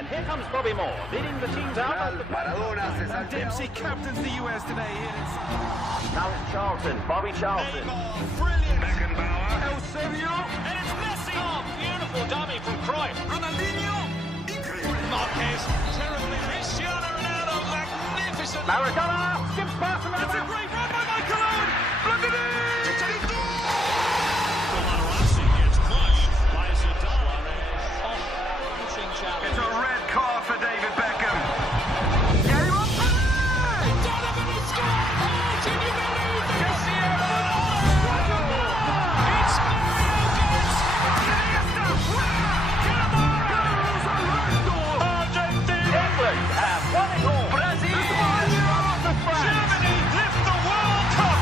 And here comes Bobby Moore, leading the teams out. Maradona se salteó. Dempsey captains the US today here inside. Now it's Charlton, Bobby Charlton. Neymar, brilliant. Beckenbauer. Eusebio. And it's Messi! Oh, beautiful dummy from Cruyff. Ronaldinho. Incredible. Marquez, terribly. Cristiano Ronaldo, magnificent. Maradona skips past him. It's a great run by Michael Owen. Blandini. Chicharito. Matarazzi gets crushed by Zidane. It's a red card for David Beckham. Game on play. Donovan has scored! Oh, can you believe it? Cristiano Ronaldo! It's Mario Götze! Iniesta. Argentina! England have won it all. Brazil! Germany lift the World Cup!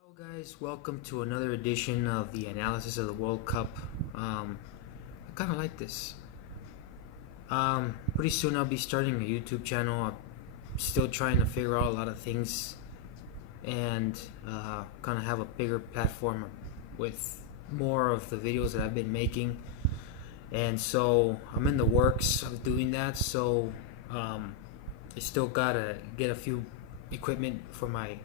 Hello guys, welcome to another edition of the analysis of the World Cup. I kind of like this. Pretty soon I'll be starting a YouTube channel. I'm still trying to figure out a lot of things and kind of have a bigger platform with more of the videos that I've been making. And so I'm in the works of doing that. So I still gotta get a few equipment for my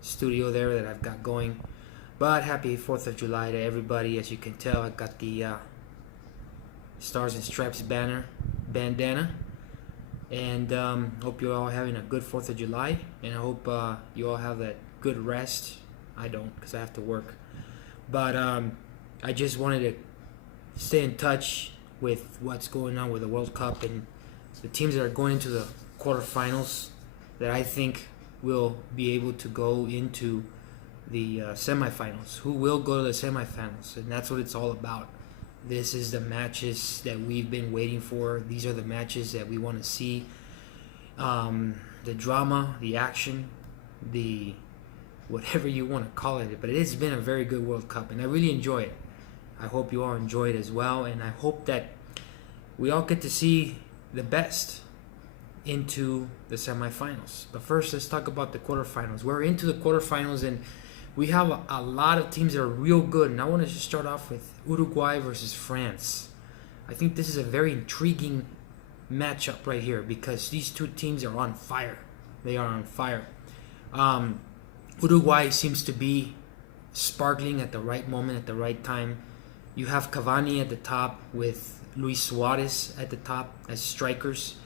studio there that I've got going. But happy 4th of July to everybody. As you can tell, I got the Stars and Stripes bandana, and hope you're all having a good 4th of July, and I hope you all have that good rest. I don't, because I have to work, but I just wanted to stay in touch with what's going on with the World Cup and the teams that are going into the quarterfinals that I think will be able to go into the semifinals. Who will go to the semifinals? And that's what it's all about. This is the matches that we've been waiting for. These are the matches that we want to see. The drama, the action, the whatever you want to call it. But it has been a very good World Cup, and I really enjoy it. I hope you all enjoy it as well, and I hope that we all get to see the best into the semifinals. But first, let's talk about the quarterfinals. We're into the quarterfinals, and we have a lot of teams that are real good. And I want to just start off with Uruguay versus France. I think this is a very intriguing matchup right here because these two teams are on fire. They are on fire. Uruguay seems to be sparkling at the right moment, at the right time. You have Cavani at the top with Luis Suarez at the top as strikers.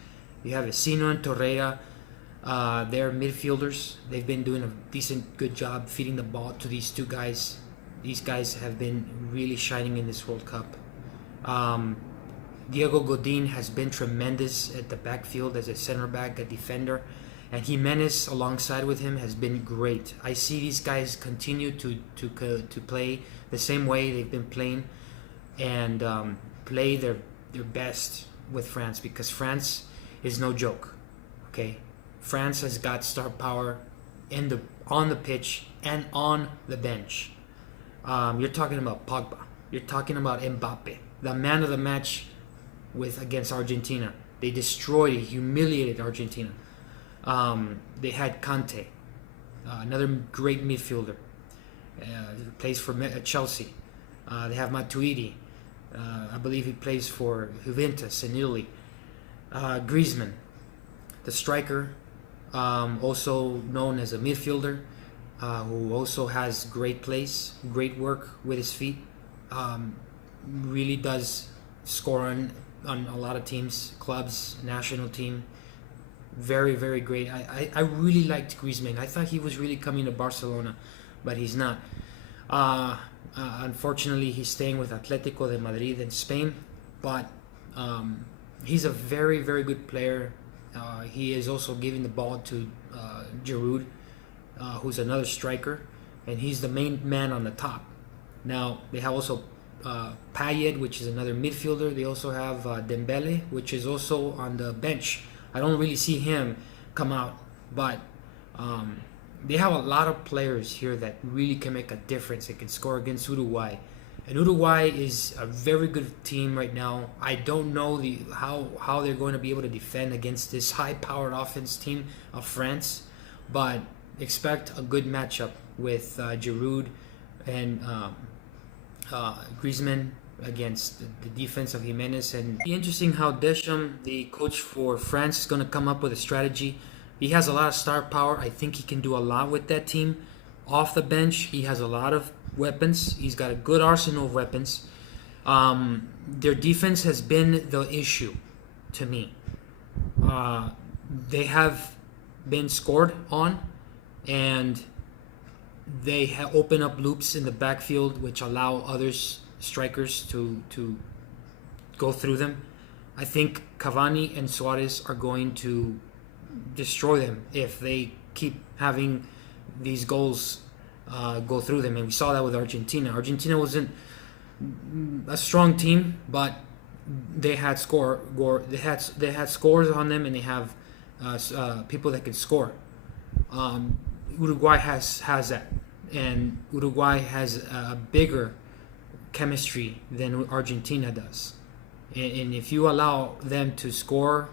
You have Vecino and Torreira. They're midfielders. They've been doing a good job feeding the ball to these two guys. These guys have been really shining in this World Cup. Diego Godin has been tremendous at the backfield as a center back, a defender. And Jimenez alongside with him has been great. I see these guys continue to play the same way they've been playing and play their best with France, because France is no joke. Okay, France has got star power on the pitch and on the bench. You're talking about Pogba. You're talking about Mbappe, the man of the match against Argentina. They humiliated Argentina. They had Kante, another great midfielder, who plays for Chelsea. They have Matuidi. I believe he plays for Juventus in Italy. Griezmann, the striker, also known as a midfielder, who also has great place, great work with his feet. Really does score on a lot of teams, clubs, national team. Very, very great. I really liked Griezmann. I thought he was really coming to Barcelona, but he's not. Unfortunately, he's staying with Atletico de Madrid in Spain, but he's a very, very good player. He is also giving the ball to Giroud, who's another striker, and he's the main man on the top. Now, they have also Payet, which is another midfielder. They also have Dembele, which is also on the bench. I don't really see him come out, but they have a lot of players here that really can make a difference. They can score against Uruguay. And Uruguay is a very good team right now. I don't know how they're going to be able to defend against this high-powered offense team of France, but expect a good matchup with Giroud and Griezmann against the defense of Jimenez. And it'll be interesting how Deschamps, the coach for France, is going to come up with a strategy. He has a lot of star power. I think he can do a lot with that team. Off the bench, he has a lot of weapons. He's got a good arsenal of weapons. Their defense has been the issue to me. They have been scored on, and they open up loops in the backfield which allow others strikers to go through them. I think Cavani and Suarez are going to destroy them if they keep having these goals go through them. And we saw that with Argentina. Argentina wasn't a strong team, but they had they had scores on them, and they have people that can score. Uruguay has that, and Uruguay has a bigger chemistry than Argentina does. And if you allow them to score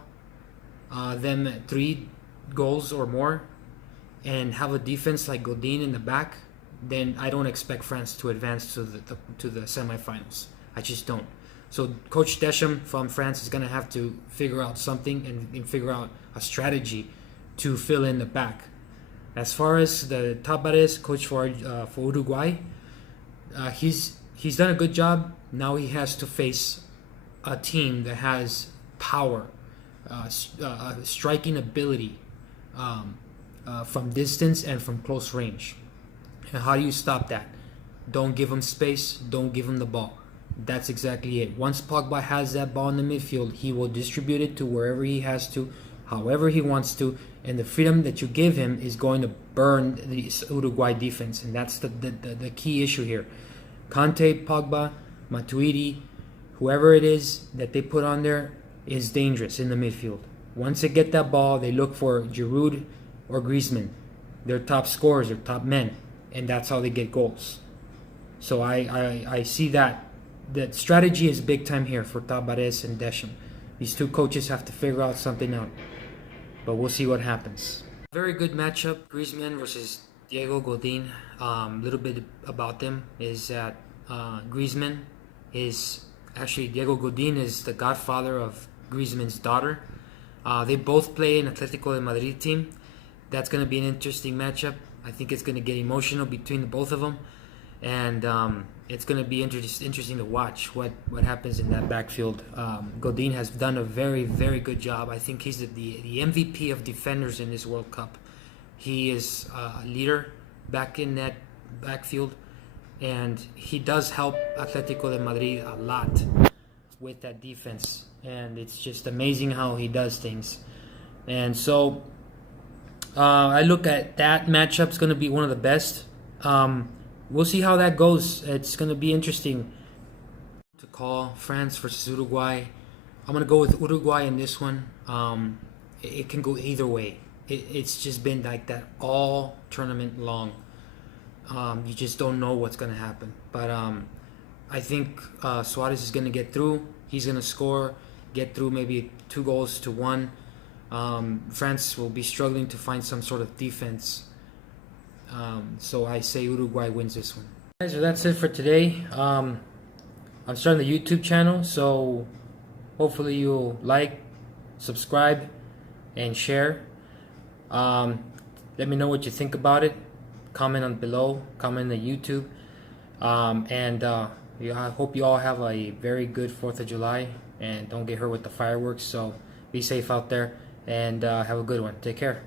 them 3 goals or more and have a defense like Godin in the back, then I don't expect France to advance to the semifinals. I just don't. So Coach Deschamps from France is going to have to figure out something and figure out a strategy to fill in the back. As far as the Tabares, coach for Uruguay, he's done a good job. Now he has to face a team that has power, striking ability from distance and from close range. And how do you stop that? Don't give him space. Don't give him the ball. That's exactly it. Once Pogba has that ball in the midfield, he will distribute it to wherever he has to, however he wants to, and the freedom that you give him is going to burn the Uruguay defense, and that's the key issue here. Kanté, Pogba, Matuidi, whoever it is that they put on there is dangerous in the midfield. Once they get that ball, they look for Giroud or Griezmann. They're top scorers, they're top men, and that's how they get goals. So I see that strategy is big time here for Tabares and Deschamps. These two coaches have to figure out something out, but we'll see what happens. Very good matchup, Griezmann versus Diego Godin. Little bit about them is that Griezmann is actually, Diego Godin is the godfather of Griezmann's daughter. They both play in Atletico de Madrid team. That's going to be an interesting matchup. I think it's going to get emotional between the both of them, and it's going to be interesting to watch what happens in that backfield. Godin has done a very, very good job. I think he's the MVP of defenders in this World Cup. He is a leader back in that backfield, and he does help Atletico de Madrid a lot with that defense, and it's just amazing how he does things. And so I look at that matchup's going to be one of the best. We'll see how that goes. It's going to be interesting to call France versus Uruguay. I'm going to go with Uruguay in this one. It can go either way. It's just been like that all tournament long. You just don't know what's going to happen. But I think Suarez is going to get through. He's going to score, get through maybe 2-1. France will be struggling to find some sort of defense. So I say Uruguay wins this one. Guys, so that's it for today. I'm starting the YouTube channel, so hopefully you'll like, subscribe, and share. Let me know what you think about it. Comment on below. Comment on YouTube. I hope you all have a very good 4th of July and don't get hurt with the fireworks. So be safe out there and have a good one. Take care.